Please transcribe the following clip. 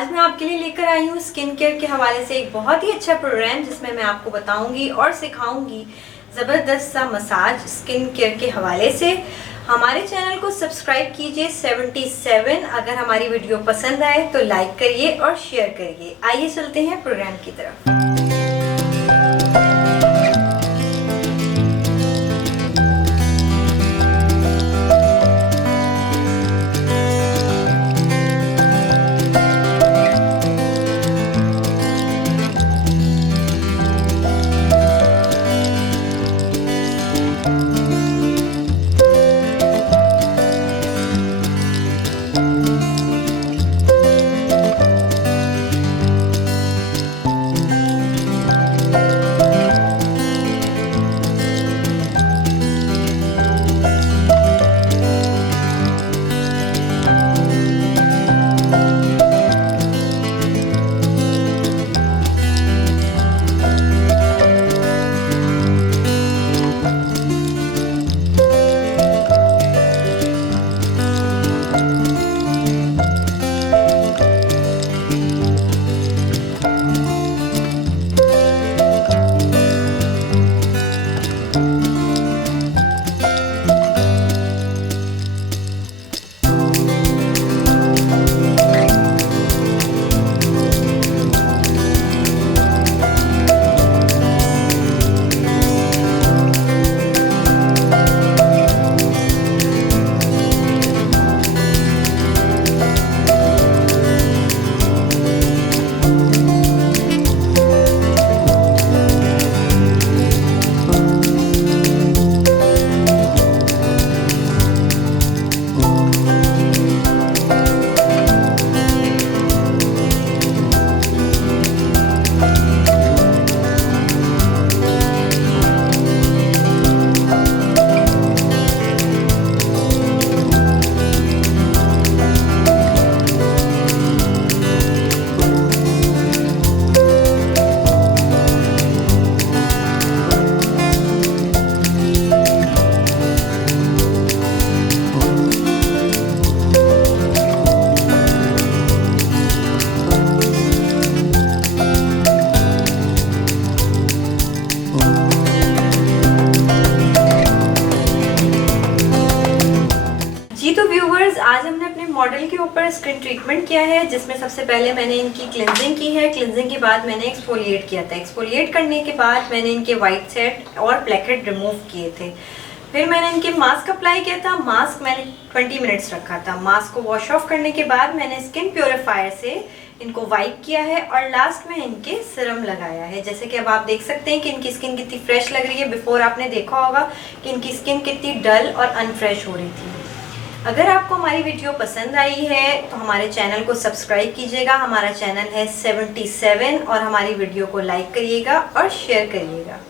आज मैं आपके लिए लेकर आई हूँ स्किन केयर के हवाले से एक बहुत ही अच्छा प्रोग्राम जिसमें मैं आपको बताऊंगी और सिखाऊंगी ज़बरदस्त सा मसाज स्किन केयर के हवाले से। हमारे चैनल को सब्सक्राइब कीजिए 77। अगर हमारी वीडियो पसंद आए तो लाइक करिए और शेयर करिए। आइए चलते हैं प्रोग्राम की तरफ। तो व्यूवर्स, आज हमने अपने मॉडल के ऊपर स्किन ट्रीटमेंट किया है, जिसमें सबसे पहले मैंने इनकी क्लिनजिंग की है। क्लिनजिंग के बाद मैंने एक्सफोलिएट किया था। एक्सफोलिएट करने के बाद मैंने इनके वाइट सेट और ब्लैक हेड रिमूव किए थे। फिर मैंने इनके मास्क अप्लाई किया था। मास्क मैंने 20 मिनट्स रखा था। मास्क को वॉश ऑफ करने के बाद मैंने स्किन प्योरीफायर से इनको वाइप किया है और लास्ट में इनके सीरम लगाया है। जैसे कि अब आप देख सकते हैं कि इनकी स्किन कितनी फ्रेश लग रही है। बिफोर आपने देखा होगा कि इनकी स्किन कितनी डल और अनफ्रेश हो रही थी। अगर आपको हमारी वीडियो पसंद आई है तो हमारे चैनल को सब्सक्राइब कीजिएगा। हमारा चैनल है 77 और हमारी वीडियो को लाइक करिएगा और शेयर करिएगा।